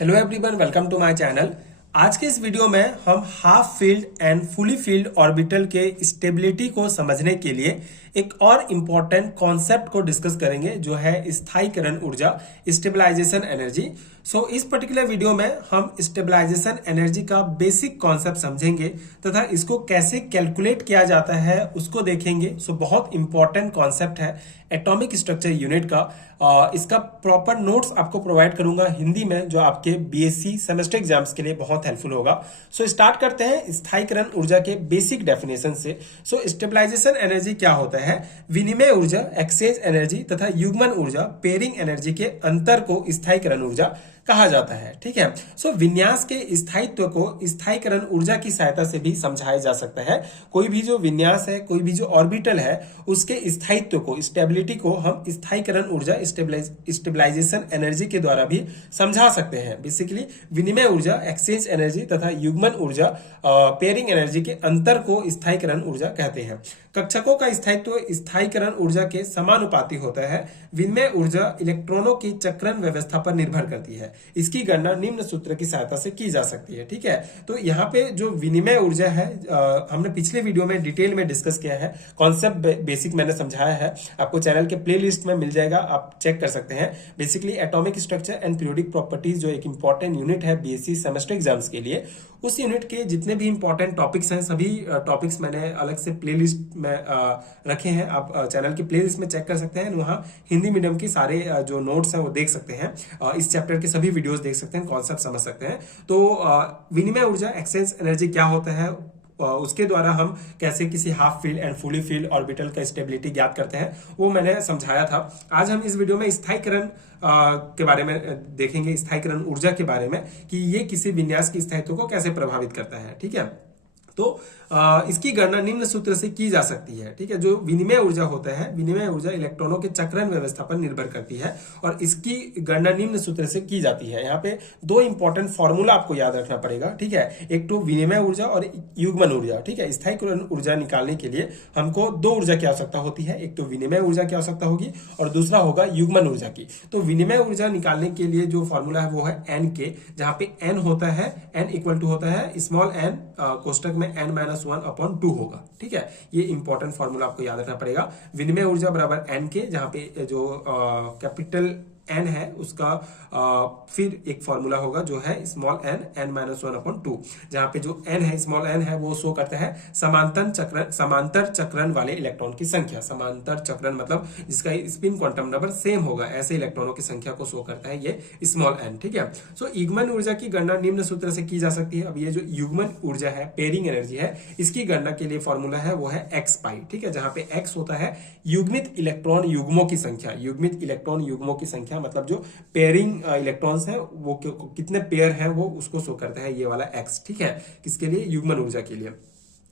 Hello everyone, welcome to my channel. आज के इस वीडियो में हम half filled and fully filled orbital के स्टेबिलिटी को समझने के लिए एक और इम्पॉर्टेंट कॉन्सेप्ट को डिस्कस करेंगे, जो है स्थायीकरण ऊर्जा, स्टेबलाइजेशन एनर्जी। इस पर्टिकुलर वीडियो में हम स्टेबलाइजेशन एनर्जी का बेसिक कॉन्सेप्ट समझेंगे तथा इसको कैसे कैलकुलेट किया जाता है उसको देखेंगे। बहुत इंपॉर्टेंट कॉन्सेप्ट है एटॉमिक स्ट्रक्चर यूनिट का। इसका प्रॉपर नोट्स आपको प्रोवाइड करूंगा हिंदी में, जो आपके बीएससी सेमेस्टर एग्जाम्स के लिए बहुत हेल्पफुल होगा। स्टार्ट करते हैं स्थायीकरण ऊर्जा के बेसिक डेफिनेशन से। स्टेबलाइजेशन एनर्जी क्या होता है? विनिमय ऊर्जा, एक्सचेंज एनर्जी तथा युग्मन ऊर्जा, पेयरिंग एनर्जी के अंतर को स्थायीकरण ऊर्जा कहा जाता है। ठीक है। विन्यास के स्थायित्व को स्थायीकरण ऊर्जा की सहायता से भी समझाया जा सकता है। कोई भी जो विन्यास है, कोई भी जो ऑर्बिटल है, उसके स्थायित्व को, स्टेबिलिटी को हम स्थायीकरण ऊर्जा, स्टेबलाइजेशन एनर्जी के द्वारा भी समझा सकते हैं। बेसिकली विनिमय ऊर्जा, एक्सचेंज एनर्जी तथा युग्मन ऊर्जा, पेयरिंग एनर्जी के अंतर को स्थायीकरण ऊर्जा कहते हैं। कक्षकों का स्थायित्व स्थायीकरण ऊर्जा के समानुपाती होता है। विनिमय ऊर्जा इलेक्ट्रॉनों की चक्रण व्यवस्था पर निर्भर करती है। इसकी गणना निम्न सूत्र की सहायता से की जा सकती है। ठीक है। तो यहाँ पे जो विनिमय ऊर्जा है, हमने पिछले वीडियो में डिटेल में डिस्कस किया है। कॉन्सेप्ट बेसिक मैंने समझाया है, आपको चैनल के प्लेलिस्ट में मिल जाएगा, आप चेक कर सकते हैं। Basically atomic structure and periodic properties, जो एक इंपॉर्टेंट यूनिट है बीएससी सेमेस्टर एग्जाम्स के लिए, उस यूनिट के जितने भी इंपॉर्टेंट टॉपिक्स हैं, सभी टॉपिक्स मैंने अलग से प्लेलिस्ट में रखे हैं। आप चैनल की प्लेलिस्ट में चेक कर सकते हैं। वहां हिंदी मीडियम की सारे जो नोट्स हैं वो देख सकते हैं। इस चैप्टर के सभी वीडियोस देख सकते हैं, कॉन्सेप्ट समझ सकते हैं। तो विनिमय ऊर्जा, एक्सचेंज एनर्जी क्या होता है, उसके द्वारा हम कैसे किसी half filled and fully filled orbital का स्टेबिलिटी ज्ञात करते हैं, वो मैंने समझाया था। आज हम इस वीडियो में स्थायीकरण के बारे में देखेंगे, स्थायीकरण ऊर्जा के बारे में, कि ये किसी विन्यास की स्थायित्व को कैसे प्रभावित करता है। ठीक है। तो इसकी गणना निम्न सूत्र से की जा सकती है। ठीक है। जो विनिमय ऊर्जा होता है, विनिमय ऊर्जा इलेक्ट्रॉनों के चक्रण व्यवस्था पर निर्भर करती है और इसकी गणना निम्न सूत्र से की जाती है। यहाँ पे दो इंपॉर्टेंट फॉर्मूला आपको याद रखना पड़ेगा। ठीक है। एक तो विनिमय ऊर्जा और युग्मन ऊर्जा। ठीक है। स्थायीकरण ऊर्जा निकालने के लिए हमको दो ऊर्जा की आवश्यकता होती है। एक तो विनिमय ऊर्जा की आवश्यकता होगी और दूसरा होगा युग्मन ऊर्जा की। तो विनिमय ऊर्जा निकालने के लिए जो फॉर्मूला है वो है एन के, जहां पे एन होता है, एन इक्वल टू होता है स्मॉल एन, कोष्टक में n-1/2 होगा। ठीक है। ये इंपॉर्टेंट फॉर्मूला आपको याद रखना पड़ेगा। विनिमय ऊर्जा बराबर एन के, जहां पे जो कैपिटल एन है उसका फिर एक फॉर्मूला होगा जो है स्मॉल एन, n-1/2, जहां पे जो एन है, स्मॉल एन है, वो शो करता है समांतर चक्रण वाले इलेक्ट्रॉन की संख्या। समांतर चक्रण मतलब जिसका स्पिन क्वांटम नंबर सेम होगा, ऐसे इलेक्ट्रॉनों की संख्या को शो करता है ये स्मॉल एन। ठीक है। युग्मन ऊर्जा की गणना निम्न सूत्र से की जा सकती है। अब ये जो युग्मन ऊर्जा है, पेयरिंग एनर्जी है, इसकी गणना के लिए फॉर्मूला है वो है एक्स पाई। ठीक है। जहां पे एक्स होता है युग्मित इलेक्ट्रॉन युग्मों की संख्या। युग्मित इलेक्ट्रॉन युग्मों की संख्या मतलब जो पेयरिंग इलेक्ट्रॉन्स हैं वो कितने पेयर हैं वो उसको शो करता है ये वाला एक्स। ठीक है। किसके लिए? युग्मन ऊर्जा के लिए।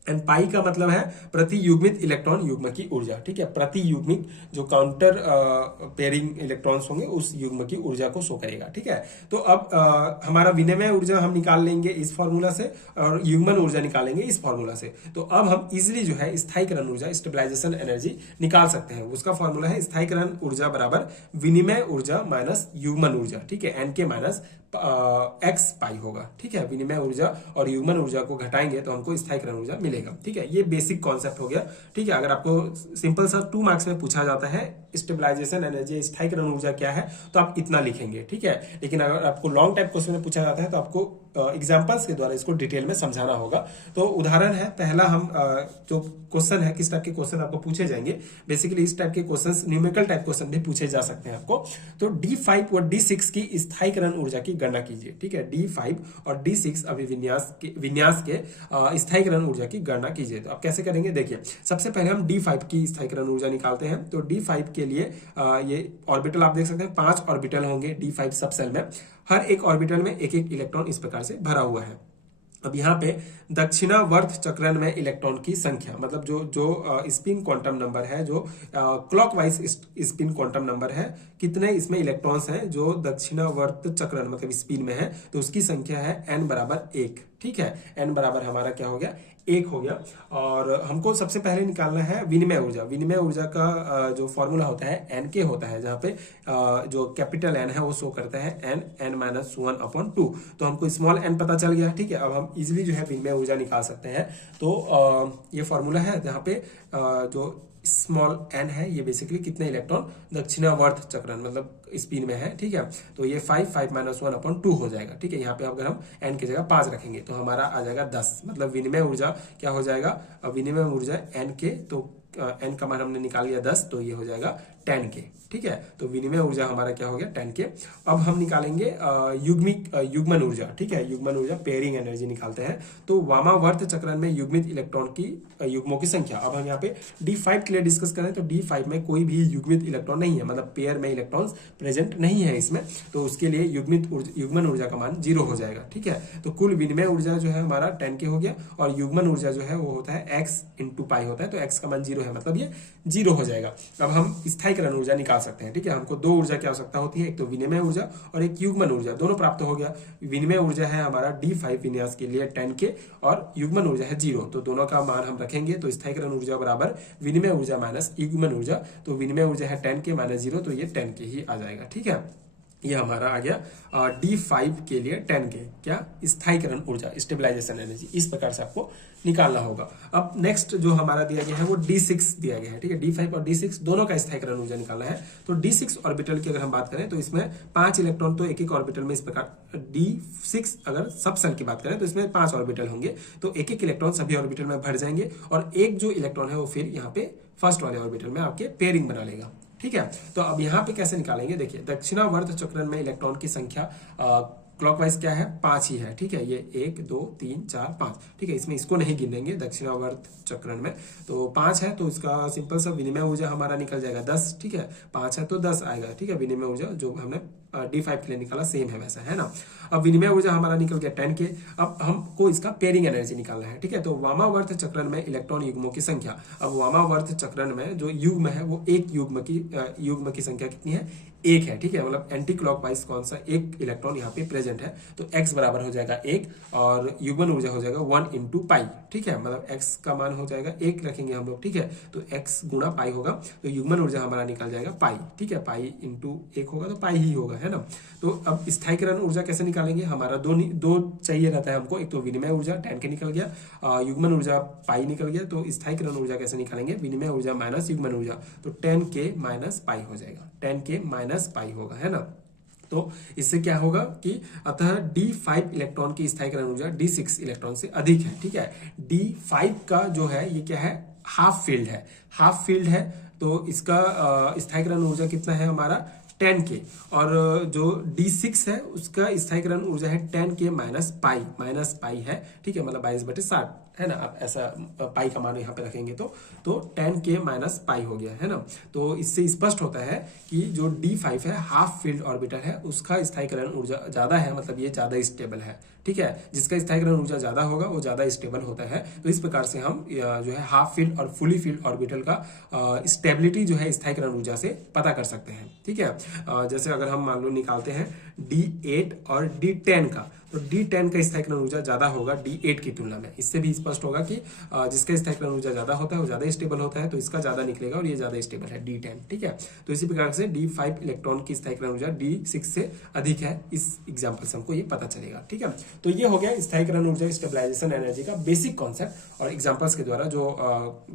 एंड पाई का मतलब है प्रति युग्मित इलेक्ट्रॉन युग्म की ऊर्जा। ठीक है। प्रति युग्मित जो काउंटर पेयरिंग इलेक्ट्रॉन्स होंगे उस युग्म की ऊर्जा को शो करेगा। ठीक है। तो अब हमारा विनिमय ऊर्जा हम निकाल लेंगे इस फॉर्मूला से और युग्मन ऊर्जा निकालेंगे इस फॉर्मूला से। तो अब हम इजिली जो है स्थायीकरण ऊर्जा, स्टेबलाइजेशन एनर्जी निकाल सकते हैं। उसका फॉर्मूला है स्थायीकरण ऊर्जा बराबर विनिमय ऊर्जा माइनस युग्मन ऊर्जा। ठीक है। एन के माइनस एक्स पाई होगा। ठीक है। विनिमय ऊर्जा और युग्मन ऊर्जा को घटाएंगे तो हमको स्थायीकरण ऊर्जा मिलेगा। ठीक है। ये बेसिक कॉन्सेप्ट हो गया। ठीक है। अगर आपको सिंपल सा 2 मार्क्स में पूछा जाता है स्टेबलाइजेशन एनर्जी, स्थायीकरण ऊर्जा क्या है, तो आप इतना लिखेंगे। ठीक है। लेकिन अगर आपको लॉन्ग टाइप क्वेश्चन में पूछा जाता है तो आपको एग्जांपल्स के द्वारा इसको डिटेल में समझाना होगा। तो उदाहरण है पहला, हम जो क्वेश्चन है, किस टाइप के क्वेश्चन आपको पूछे जाएंगे। बेसिकली इस टाइप के क्वेश्चंस, न्यूमेरिकल टाइप क्वेश्चन भी पूछे जा सकते हैं आपको। तो D5 और D6 की स्थायीकरण ऊर्जा की गणना कीजिए। ठीक है। D5 और D6 अभी विन्यास के स्थायीकरण ऊर्जा की गणना कीजिए। तो आप कैसे करेंगे? देखिए, सबसे पहले हम D5 की स्थायीकरण ऊर्जा निकालते हैं। तो D5 के लिए ये ऑर्बिटल आप देख सकते हैं, 5 ऑर्बिटल होंगे D5 सब सेल में। हर एक ऑर्बिटल में एक एक इलेक्ट्रॉन इस प्रकार से भरा हुआ है। अब यहाँ पे दक्षिणावर्त चक्रण में इलेक्ट्रॉन की संख्या, मतलब जो स्पिन क्वांटम नंबर है, जो क्लॉकवाइज स्पिन क्वांटम नंबर है, कितने इसमें इलेक्ट्रॉन्स हैं जो दक्षिणावर्त चक्रण मतलब स्पिन में है, तो उसकी संख्या है n बराबर 1। ठीक है। n बराबर हमारा क्या हो गया, 1 हो गया। और हमको सबसे पहले निकालना है विनिमय ऊर्जा। विनिमय ऊर्जा का जो फॉर्मूला होता है एन के होता है, जहाँ पे जो कैपिटल एन है वो शो करता है एन माइनस 1/2। तो हमको स्मॉल एन पता चल गया, ठीक है। अब हम इजिली जो है विनिमय ऊर्जा निकाल सकते हैं। तो ये फॉर्मूला है जहाँ पे जो स्मॉल एन है ये बेसिकली कितने इलेक्ट्रॉन दक्षिणावर्त चक्रण मतलब स्पिन में है, ठीक है। तो ये 5 माइनस 1/2 हो जाएगा, ठीक है। यहाँ पे अगर हम एन की जगह 5 रखेंगे तो हमारा आ जाएगा 10। मतलब विनिमय ऊर्जा क्या हो जाएगा, विनिमय ऊर्जा एन के, तो एन का मान हमने निकाल लिया 10, तो ये हो जाएगा 10 के, ठीक है। तो विनिमय ऊर्जा हमारा क्या हो गया, 10 के। अब हम निकालेंगे युग्मन ऊर्जा, ठीक है। युग्मन ऊर्जा पेयरिंग एनर्जी निकालते हैं। तो वामावर्त चक्रण में युग्मित इलेक्ट्रॉन की युग्मों की संख्या। अब हम यहाँ पे D5 के लिए डिस्कस करें तो D5 में कोई भी युग्मित इलेक्ट्रॉन नहीं है, मतलब पेयर में इलेक्ट्रॉन्स प्रेजेंट नहीं है इसमें। तो उसके लिए युग्मन ऊर्जा का मान 0 हो जाएगा, ठीक है। तो कुल विनिमय ऊर्जा जो है हमारा 10 के हो गया, और युग्मन ऊर्जा जो है वो होता है x इंटू पाई होता है। तो x का मान 0 है, मतलब ये 0 हो जाएगा। अब हम स्थायीकरण ऊर्जा निकाल सकते हैं, ठीक है। हमको दो ऊर्जा की आवश्यकता होती है, एक तो विनिमय ऊर्जा और एक युग्मन ऊर्जा, दोनों प्राप्त हो गया। विनिमय ऊर्जा है हमारा D5 विन्यास के लिए 10 के, और युग्मन ऊर्जा है 0। तो दोनों का मान हम रखेंगे, तो स्थायीकरण ऊर्जा बराबर विनिमय ऊर्जा माइनस युग्मन ऊर्जा। तो विनिमय ऊर्जा है 10 के माइनस 0, तो ये 10 के ही आ जाएगा, ठीक है। ये हमारा आ गया D5 के लिए 10 के क्या स्थायीकरण ऊर्जा, स्टेबलाइजेशन एनर्जी। इस प्रकार से आपको निकालना होगा। अब नेक्स्ट जो हमारा दिया गया है वो D6 दिया गया है, ठीक है। D5 और D6 दोनों का स्थायीकरण ऊर्जा निकालना है। तो D6 ऑर्बिटल की अगर हम बात करें तो इसमें 5 इलेक्ट्रॉन तो एक एक ऑर्बिटल में, इस प्रकार D6 अगर सब सेल की बात करें तो इसमें 5 ऑर्बिटल होंगे। तो एक एक इलेक्ट्रॉन सभी ऑर्बिटल में भर जाएंगे, और एक जो इलेक्ट्रॉन है वो फिर यहाँ पे फर्स्ट वाले ऑर्बिटल में आपके पेयरिंग बना लेगा, ठीक है। तो अब यहाँ पे कैसे निकालेंगे, देखिए दक्षिणावर्त चक्रण में इलेक्ट्रॉन की संख्या क्लॉकवाइज क्या है, 5 ही है, ठीक है। ये 1 2 3 4 5, ठीक है। इसमें इसको नहीं गिनेंगे दक्षिणावर्त चक्रण में। तो 5 है, तो इसका सिंपल सा विनिमय ऊर्जा हमारा निकल जाएगा 10, ठीक है। 5 है तो 10 आएगा, ठीक है। विनिमय ऊर्जा जो हमने D5 के लिए निकाला सेम है वैसा, है ना। अब विनिमय ऊर्जा हमारा निकल गया 10 के। अब हमको इसका पेयरिंग एनर्जी निकालना है, ठीक है। तो वामावर्त चक्रण में इलेक्ट्रॉन युग्मों की संख्या। अब वामावर्त चक्रण में जो युग्म है वो एक युग्म की संख्या कितनी है, 1 है, ठीक है। मतलब एंटी क्लॉकवाइज कौन सा एक इलेक्ट्रॉन यहाँ पे प्रेजेंट है। तो x बराबर हो जाएगा 1, और युग्मन ऊर्जा हो जाएगा 1 इंटू पाई, ठीक है। मतलब x का मान हो जाएगा 1 रखेंगे हम लोग, ठीक है। तो x गुणा पाई होगा, तो युग्मन ऊर्जा हमारा निकल जाएगा पाई, ठीक है। पाई इंटू 1 होगा तो पाई ही होगा, है ना। तो अब स्थायीकरण ऊर्जा कैसे निकालेंगे, हमारा दो चाहिए रहता है हमको। एक तो विनिमय ऊर्जा 10 के निकल गया, युग्मन ऊर्जा पाई निकल गया। तो स्थायीकरण ऊर्जा कैसे निकालेंगे, विनिमय ऊर्जा माइनस युग्मन ऊर्जा। तो 10 के माइनस पाई हो जाएगा, 10 के माइनस पाई होगा, है ना। तो इससे क्या होगा कि अतः D5 इलेक्ट्रॉन की स्थायीकरण ऊर्जा D6 इलेक्ट्रॉन से अधिक है, ठीक है। D5 का जो है ये क्या है, हाफ फील्ड है, हाफ फील्ड है। तो इसका स्थायीकरण ऊर्जा कितना है हमारा 10 के, और जो D6 है उसका स्थायीकरण ऊर्जा है 10 के माइनस पाई है, ठीक है। मतलब 22/60 है ना। आप ऐसा पाई का मान यहाँ पे रखेंगे तो 10 के माइनस पाई हो गया, है ना। तो इससे स्पष्ट होता है कि जो D5 है हाफ फील्ड ऑर्बिटल है, उसका स्थायीकरण ऊर्जा ज्यादा है, मतलब ये ज्यादा स्टेबल है, ठीक है। जिसका स्थायीकरण ऊर्जा ज्यादा होगा वो ज्यादा स्टेबल होता है। तो इस प्रकार से हम जो है हाफ फील्ड और फुली फील्ड ऑर्बिटल का स्टेबिलिटी जो है स्थायीकरण ऊर्जा से पता कर सकते हैं, ठीक है। जैसे अगर हम मान लो निकालते हैं D8 और D10 का, तो D10 का स्थायीकरण ऊर्जा ज्यादा होगा D8 की तुलना में। इससे भी स्पष्ट होगा कि जिसका स्थायीकरण ऊर्जा ज्यादा होता है वो ज्यादा स्टेबल होता है, तो इसका ज्यादा निकलेगा और ये ज्यादा स्टेबल है D10, ठीक है। तो इसी प्रकार से D5 इलेक्ट्रॉन की स्थायीकरण ऊर्जा D6 से अधिक है। इस एग्जाम्पल से हमको ये पता चलेगा, ठीक है। तो ये हो गया स्थायीकरण ऊर्जा स्टेबलाइजेशन एनर्जी का बेसिक कॉन्सेप्ट, और एग्जाम्पल्स के द्वारा जो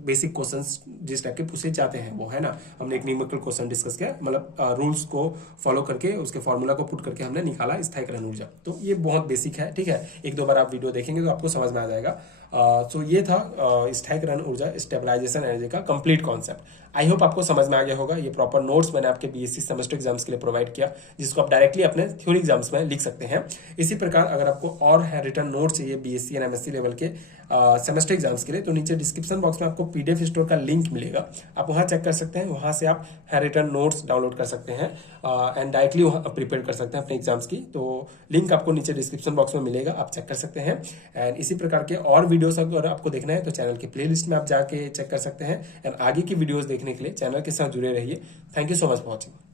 बेसिक क्वेश्चंस जिस टाइप के पूछे जाते हैं वो, है ना। हमने एक न्यूमेरिकल क्वेश्चन डिस्कस किया, मतलब रूल्स को फॉलो करके उसके फॉर्मूला को पुट करके हमने निकाला स्थायीकरण ऊर्जा। तो ये बहुत बेसिक है, ठीक है। एक दो बार आप वीडियो देखेंगे तो आपको समझ में आ जाएगा। तो ये था स्थायीकरण ऊर्जा स्टेबलाइजेशन एनर्जी का कंप्लीट कॉन्सेप्ट। आई होप आपको समझ में आ गया होगा। ये प्रॉपर नोट्स मैंने आपके बीएससी सेमेस्टर एग्जाम्स के लिए प्रोवाइड किया, जिसको आप डायरेक्टली अपने थ्योरी एग्जाम्स में लिख सकते हैं। इसी प्रकार अगर आपको और रिटर्न नोट्स चाहिए बीएससी एंड एमएससी लेवल के सेमेस्टर एग्जाम्स के लिए, तो नीचे डिस्क्रिप्शन बॉक्स में आपको पीडीएफ स्टोर का लिंक मिलेगा, आप वहां चेक कर सकते हैं। वहां से आप रिटर्न नोट्स डाउनलोड कर सकते हैं एंड डायरेक्टली वहां प्रिपेयर कर सकते हैं अपने एग्जाम्स की। तो लिंक आपको नीचे डिस्क्रिप्शन बॉक्स में मिलेगा, आप चेक कर सकते हैं। एंड इसी प्रकार के और वीडियोस अगर आपको देखना है तो चैनल की प्लेलिस्ट में आप जाके चेक कर सकते हैं। एंड आगे की वीडियोस देखने के लिए चैनल के साथ जुड़े रहिए। Thank you so much for watching.